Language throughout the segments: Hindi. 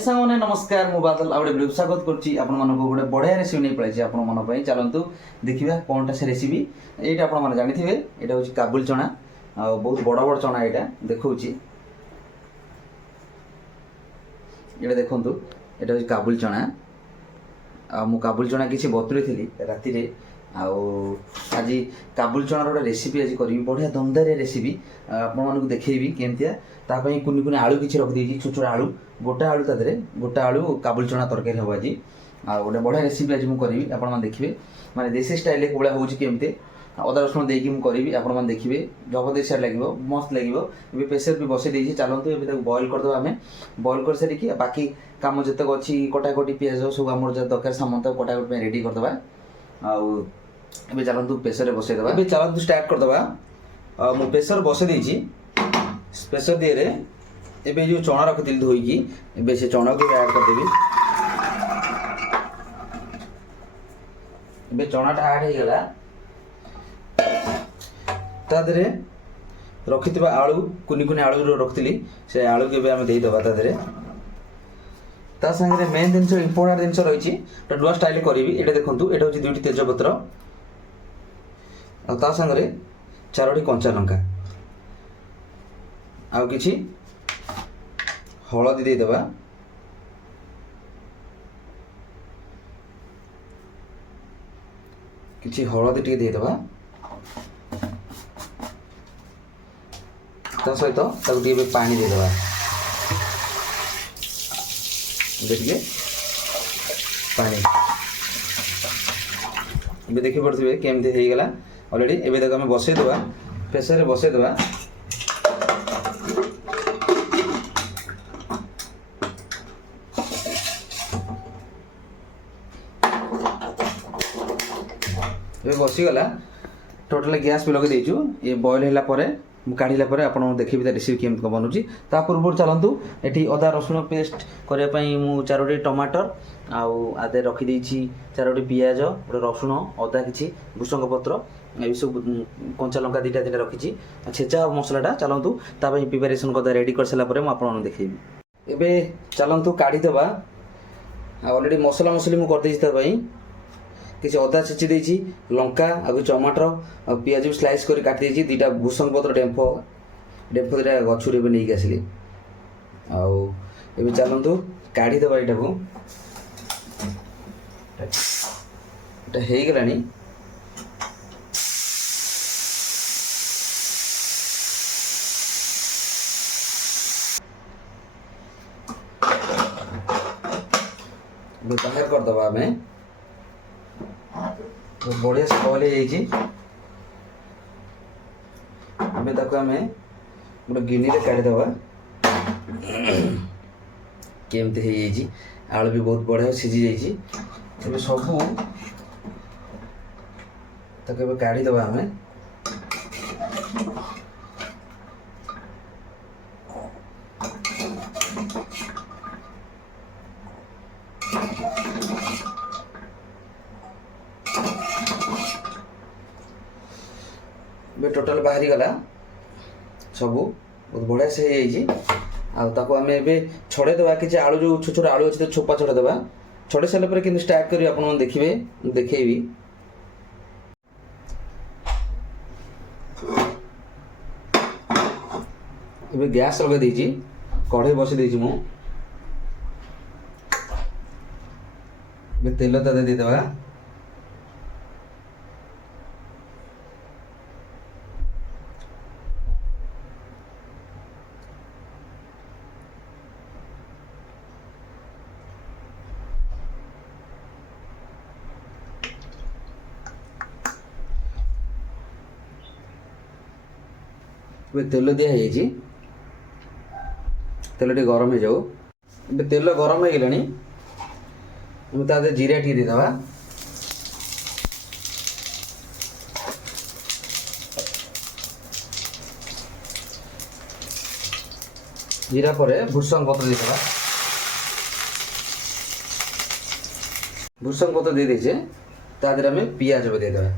सांगने नमस्कार मु बादल आउटे वीडियो स्वागत करछि आपण मानको गोटे बढ़िया रेसिपी नै पळाइछि आपण मन पई चलंतु देखिबा कोनटा से रेसिपी एटा आपण मन जानिथिबे एटा होछि काबुल चना आ बहुत बड़ बड़ चना एटा देखौछि एटा देखंतु एटा होछि काबुल चना आ मु काबुल चना किछि बतुरे थिली राती रे आज काबुल चनार गोटे रेसिपी आज करी बढ़िया दमदारिया रेसिपी आपण मानक देखैबी केमतिया तापई कुनी कुनी आलू किछि रख देछि छोट छोट आलू गोटा आलू तादरे गोटा आलू काबुल चना तरकारी हो आज आ गोटे बढ़िया रेसिपी आज मु करी आपण मान देखिबे माने देसी स्टाइल कोबळा होछि केमते अदा रसुण देकी मु करी आपण मान देखिबे जबरदस्त लागिवो मस्त लागिवो एबे प्रेशर भी बसे देछि चलंतु एबे ताको बॉईल कर दबा हमें बॉईल कर सारी कि बाकी काम जतक अछि कोटा कोटी प्याज सब हमर ज दरकार सामान त कोटा कोटी रेडी कर दबा आ एबे चलंतु प्रेशर रे बसे दबा एबे चलंतु स्टार्ट कर दबा मु प्रेशर बसे देछि प्रेशर दिए रे एबे जो चना रखिथिल धोई की एबे से चना को ऐड कर देबी एबे चना टा ऐड हे गेला ता दरे रखितबा आलू कुनी कुनी आलू रो रखथिली से आलू के बे हम देई दबा ता दरे ता संगे मेन दिन इंपोर्टेंट दिन रही डुआ स्टाइल करी एटा देखंतु एटा होची दुईटी तेजपत्र आ ता संगे चारोटी कंचा लंका आ किछि हळदी दे देबा किछि हळदी टिके दे देबा ता सहित ताकु टिके पानी दे देबा देखिए पानी एबे देखि पड़थिबे केमते हे गेला ऑलरेडी एबे तक हम बसे देबा प्रेशर रे बसे देबा एबे बसी गला टोटल गैस पे लगे देछु ये बॉईल हैला परे काढ़िला परे आपण देखिबे ता रेसिपी केमत बनउची ता पूर्व चलंतु एठी अदा रसुण पेस्ट करे पई मु चारोटी टमाटर आउ आदे रखि देछि चारोटी पियाज और रसुण अदा किछि भुसंग पत्र ए सब कंचा लंका दीटा दीटा रखिछि छेचा मसलाटा चलंतु ता पई प्रिपरेशन कदा रेडी कर सला परे मु आपण देखिबी एबे चलंतु काढ़ी देबा ऑलरेडी मसला मसली मु कर देछि ता पई किसी अदा छेची देछि लंका आगु टमाटर आ पियाज भी स्लाइस कर काट देछि दीटा भुसंग पत्र डेम्फो डेम्फो दीटा गछुरे भी नहीं आसिली आउ एबे चलंतु काढ़ी देबा एटा को एटा हेई गेलानी बाहर कर दबा हमें तो बढ़िया से बॉईल हो जाइए हमें ताको हमें गोटे गिनी रे काढ़ी दबा केमते हो जाइए आलू भी बहुत बढ़िया सिझी जाइए एबे सबू ताको एबे काढ़ी दबा हमें टोटल बाहरी गला सबू बहुत बढ़िया से हो जाइए आम एवं छड़े देवा कि आलू जो छोट छोट आलू अच्छे तो छोपा छड़ा देवा छड़े सारे पर कि स्टार्ट करी आप देखिए देखी एबे गैस लगे देछि कढ़ाई बसे देछि मु तेल ता दे देवा तेल दिया है तेल टे गरम हो जाऊ तेल गरम हो गलानी तादे जीरा टी दे दवा जीरा पर भुसंग पत्र दे दवा भुसंग पत्र दे देछे तादे हमें पियाज दे दवा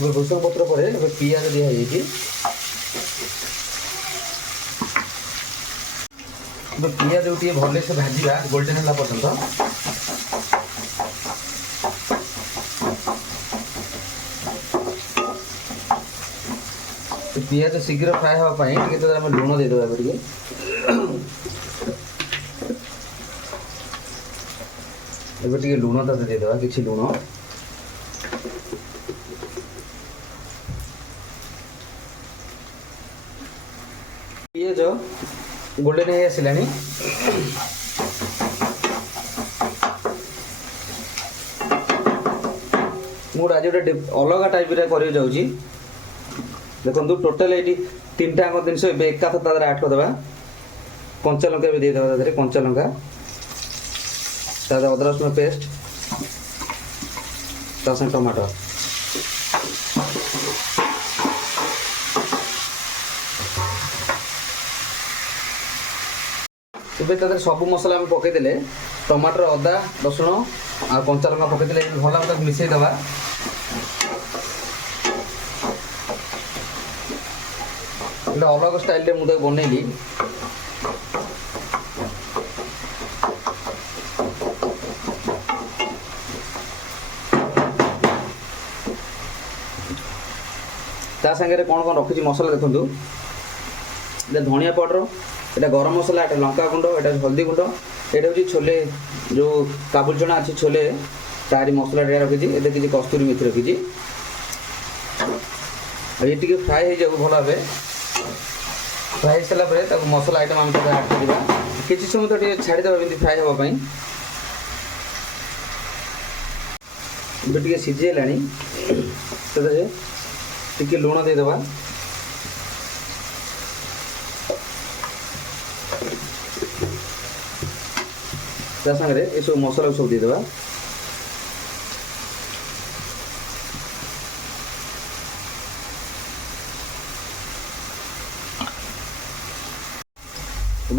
भूषण पत्र पर पियाज दिखाई पियाज टे भले से भाजा गोल्डन है पर्यटन पियाज शीघ्र फ्राए हाँपाई लुण देदेबा टे लुण तक देदेबा कि लुण पियाज गोल्डन है आसला मुझे आज गोटे अलग टाइप कर देखो टोटाल ये तीन टाक जिनस एका थर आड करदे कंचा लंका भी देदेबा कंचा लंका अदरक रसुण पेस्ट टमाटो सब मसला पकईदे टमाटर अदा रसुण आ कंचा लंका पकईदे भल भाव मिसईदे अलग स्टाइल मुझे बनैली ता सागर कौन कौन रखी मसला देखु धनिया पाउडर एटा गरम मसला एटा लंका गुंड एटा हल्दी गुंड एटा हूँ छोले जो काबुल चना अच्छी छोले तारी मसला रखी ये किसी कस्तूरी मेथी रखी ये टी फ्राए हो जाऊ भल भाव फ्राए सारापर मसला आइटम आम आड करवा किसी समय तो छाड़ीदे फ्राए हाँपाई टे सीझेगा टे लुण देदेबा सागर ये सब मसला सब देदेबा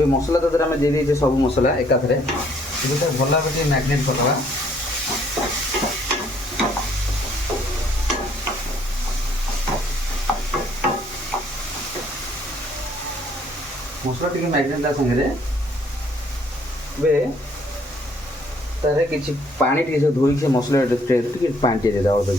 मसला तक आम दे सब मसला एकाथरे भल भाव मैग्नेट करदे मसला टी मैग्नेट सागर तारे किसी पानी टी धोई मसला टे पानी टे देदेबा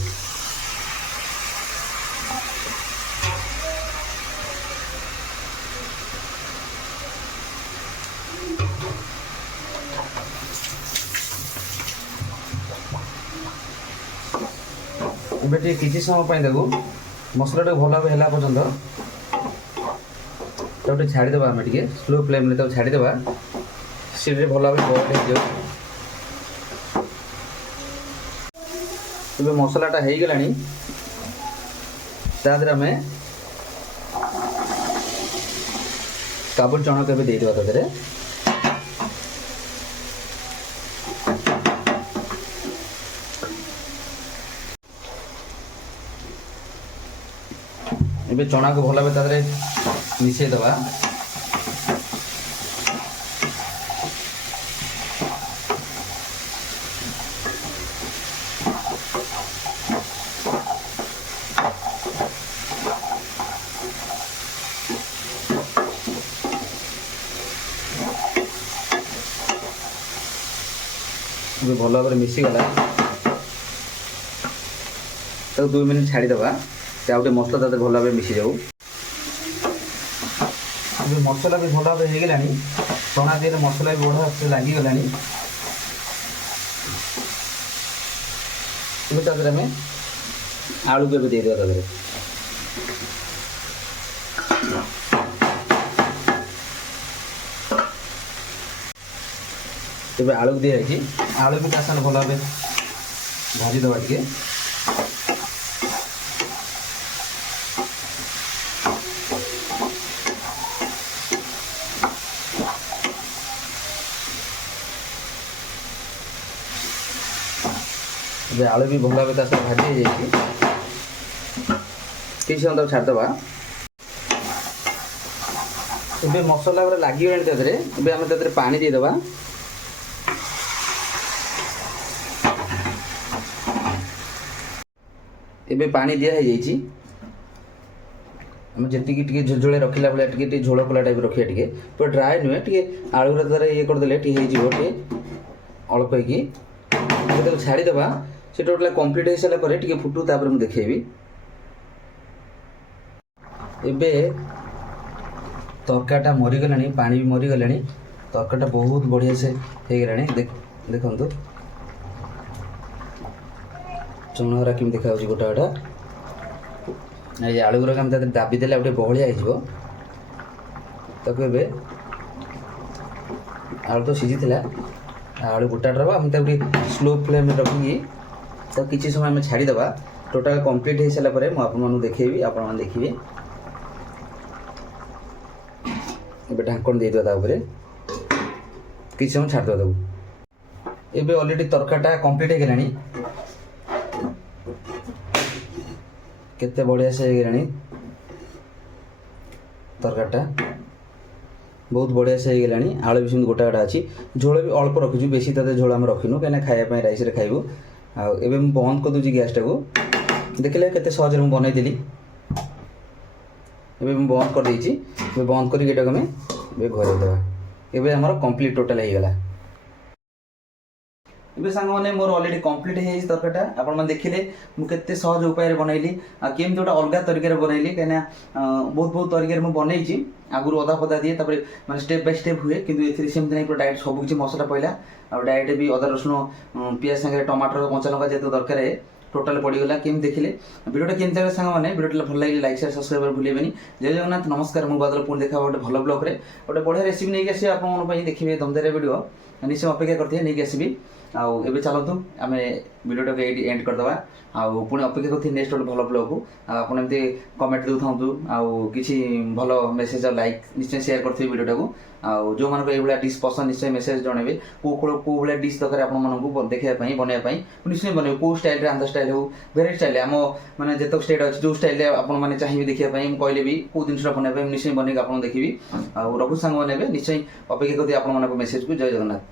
टे किसी समय देखो मसला टे भल भाव है पर्यटन तो छाड़ीदे आम टे स्लो फ्लेम छाड़ीदे सी भल भाव बॉइल हो मसलाटा हो गला आम काबुल चना को देदेबा तक ए चना को भल भाव मिसईदे भल भाव मिसीगला तो 2 मिनट छाड़ीदे आउटे मसला तक भल भाव मिसी जाऊ मसला भी भल भाव हो गला चना दिए मसला भी बढ़ा से लगिगला आम आलू को देदेबा तक तेज आलू दिखाई आलू भी ता भल भाव भाजीदे टे आलू भी भल भाव भाजी हो किसी समय छाड़देवा ए मसला लगिगला आम पानी देदेबा ଏବେ ପାଣି ଦିଆ ହେଇଯାଇଛି। ଆମେ ଯେତିକି ଟିକେ ଝୋଳଝୋଳିଆ ରଖିଲା ଭଳିଆ ଟିକେ ଟିକେ ଝୋଳ କଲା ଟାଇପ୍ ରଖିବା, ଟିକେ ପୁରା ଡ୍ରାଏ ନୁହେଁ, ଟିକେ ଆଳୁର ଦ୍ୱାରା ଇଏ କରିଦେଲେ ଟିକେ ହେଇଯିବ, ଟିକେ ଅଳ୍ପ ହେଇକି ଯେତେବେଳେ ଛାଡ଼ିଦେବା ସେ ଟୋଟାଲ୍ କମ୍ପ୍ଲିଟ୍ ହେଇସାରିଲା ପରେ ଟିକେ ଫୁଟୁ, ତାପରେ ମୁଁ ଦେଖେଇବି। ଏବେ ତରକାରୀଟା ମରିଗଲାଣି, ପାଣି ବି ମରିଗଲାଣି, ତରକାରୀଟା ବହୁତ ବଢ଼ିଆ ସେ ହେଇଗଲାଣି। ଦେଖନ୍ତୁ ଚଣାଗୁରା କେମିତି ଦେଖାଯାଉଛି ଗୋଟା ଗୋଟା। এই ଆଳୁ ଗୁଡ଼ାକ ଆମେ ତା ଦେହରେ ଦାବି ଦେଲେ ଆଉ ଟିକେ ବହଳିଆ ହେଇଯିବ। ତାକୁ ଏବେ ଆଳୁ ତ ସିଝିଥିଲା, ଆଳୁ ଗୋଟାଟା ରହିବ, ଆମେ ତାକୁ ଟିକେ ସ୍ଲୋ ଫ୍ଲେମ୍ରେ ରଖିକି ତାକୁ କିଛି ସମୟ ଆମେ ଛାଡ଼ିଦେବା। ଟୋଟାଲ୍ କମ୍ପ୍ଲିଟ୍ ହେଇସାରିଲା ପରେ ମୁଁ ଆପଣମାନଙ୍କୁ ଦେଖେଇବି, ଆପଣମାନେ ଦେଖିବେ। ଏବେ ଢାଙ୍କଣ ଦେଇଦେବା ତା ଉପରେ, କିଛି ସମୟ ଛାଡ଼ିଦେବା ତାକୁ। ଏବେ ଅଲରେଡ଼ି ତରକାରୀଟା କମ୍ପ୍ଲିଟ୍ ହେଇଗଲାଣି, କେତେ ବଢ଼ିଆ ସେ ହେଇଗଲାଣି ତରକାରୀଟା, ବହୁତ ବଢ଼ିଆ ସେ ହେଇଗଲାଣି। ଆଳୁ ବି ସେମିତି ଗୋଟା ଗୋଟା ଅଛି, ଝୋଳ ବି ଅଳ୍ପ ରଖିଛୁ, ବେଶୀ ତାদের ଝୋଳ ଆମେ ରଖିନୁ, କାହିଁକିନା ଖାଇବା ପାଇଁ ରାଇସ୍ରେ ଖାଇବୁ। ଆଉ ଏବେ ମୁଁ ବନ୍ଦ କରିଦେଉଛି ଗ୍ୟାସ୍ଟାକୁ। ଦେଖିଲେ କେତେ ସହଜରେ ମୁଁ ବନେଇଥିଲି। ଏବେ ମୁଁ ବନ୍ଦ କରିଦେଇଛି। ଏବେ ବନ୍ଦ କରିକି ଏଇଟାକୁ ଆମେ ଏବେ ଘୋରେଇ ଦେବା। ଏବେ ଆମର କମ୍ପ୍ଲିଟ୍ ଟୋଟାଲ୍ ହେଇଗଲା। ଏବେ ସାଙ୍ଗମାନେ ମୋର ଅଲରେଡ଼ି କମ୍ପ୍ଲିଟ୍ ହେଇଯାଇଛି ତରକାରୀଟା। ଆପଣମାନେ ଦେଖିଲେ ମୁଁ କେତେ ସହଜ ଉପାୟରେ ବନେଇଲି, ଆଉ କେମିତି ଗୋଟେ ଅଲଗା ତରିକାରେ ବନେଇଲି। କାହିଁକିନା ବହୁତ ତରିକାରେ ମୁଁ ବନେଇଛି, ଆଗରୁ ଅଦା ଫଦା ଦିଏ, ତାପରେ ମାନେ ଷ୍ଟେପ୍ ବାଇ ଷ୍ଟେପ୍ ହୁଏ, କିନ୍ତୁ ଏଥିରେ ସେମିତି ନାହିଁ, ପୁରା ଡାଇରେକ୍ଟ ସବୁ କିଛି ମସଲା ପଇଲା। ଆଉ ଡାଇରେକ୍ଟ ବି ଅଦା ରସୁଣ ପିଆଜ ସାଙ୍ଗରେ ଟମାଟର କଞ୍ଚା ଲଙ୍କା ଯେତେ ଦରକାର ଟୋଟାଲ୍ ପଡ଼ିଗଲା। କେମିତି ଦେଖିଲେ ଭିଡ଼ିଓଟା କେମିତି ଲାଗିଲା ସାଙ୍ଗମାନେ? ଭିଡ଼ିଓଟା ଭଲ ଲାଗିଲେ ଲାଇକ୍ ସେୟାର ସବସ୍କ୍ରାଇବ୍ କରିବାକୁ ଭୁଲିବେନି। ଜୟ ଜଗନ୍ନାଥ, ନମସ୍କାର। ମୁଁ ବାଦଲ, ପୁଣି ଦେଖା ଗୋଟେ ଭଲ ବ୍ଲଗ୍ରେ ଗୋଟେ ବଢ଼ିଆ ରେସିପି ନେଇକି ଆସିବି ଆପଣଙ୍କ ପାଇଁ। ଦେଖିବେ ଦମଦାରିଆ ଭିଡ଼ିଓ, ନିଶ୍ଚୟ ଅପେକ୍ଷା କରିଥିବେ, ନେଇକି ଆସିବି। ଆଉ ଏବେ ଚାଲନ୍ତୁ ଆମେ ଭିଡ଼ିଓଟାକୁ ଏଇଠି ଏଣ୍ଡ କରିଦେବା। ଆଉ ପୁଣି ଅପେକ୍ଷା କରିଥିବେ ନେକ୍ସଟ ଗୋଟେ ଭଲ ବ୍ଲଗ୍କୁ। ଆଉ ଆପଣ ଏମିତି କମେଣ୍ଟ ଦେଉଥାନ୍ତୁ, ଆଉ କିଛି ଭଲ ମେସେଜ୍ ଆଉ ଲାଇକ୍ ନିଶ୍ଚୟ ସେୟାର କରିଥିବେ ଭିଡ଼ିଓଟାକୁ। ଆଉ ଯେଉଁମାନଙ୍କୁ ଏଇଭଳିଆ ଡିସ୍ ପସନ୍ଦ ନିଶ୍ଚୟ ମେସେଜ୍ ଜଣାଇବେ। କେଉଁ ଭଳିଆ ଡିସ୍ ଦରକାର ଆପଣମାନଙ୍କୁ ଦେଖିବା ପାଇଁ, ବନେଇବା ପାଇଁ ନିଶ୍ଚୟ ବନେଇବେ। କେଉଁ ଷ୍ଟାଇଲ୍ରେ, ଆନ୍ଧ୍ର ଷ୍ଟାଇଲ୍ ହେଉ, ଭେରାଇଟି ଷ୍ଟାଇଲ୍ରେ, ଆମ ମାନେ ଯେତେକ ଷ୍ଟେଟ୍ ଅଛି ଯେଉଁ ଷ୍ଟାଇଲ୍ରେ ଆପଣମାନେ ଚାହିଁବେ ଦେଖିବା ପାଇଁ, ମୁଁ କହିଲେ ବି କେଉଁ ଜିନିଷଟା ବନେଇବା ପାଇଁ ନିଶ୍ଚୟ ବନେଇକି ଆପଣଙ୍କୁ ଦେଖିବି। ଆଉ ରଖୁ ସାଙ୍ଗମାନେ, ଏବେ ନିଶ୍ଚୟ ଅପେକ୍ଷା କରିଥିବେ ଆପଣମାନଙ୍କ ମେସେଜ୍କୁ। ଜୟ ଜଗନ୍ନାଥ।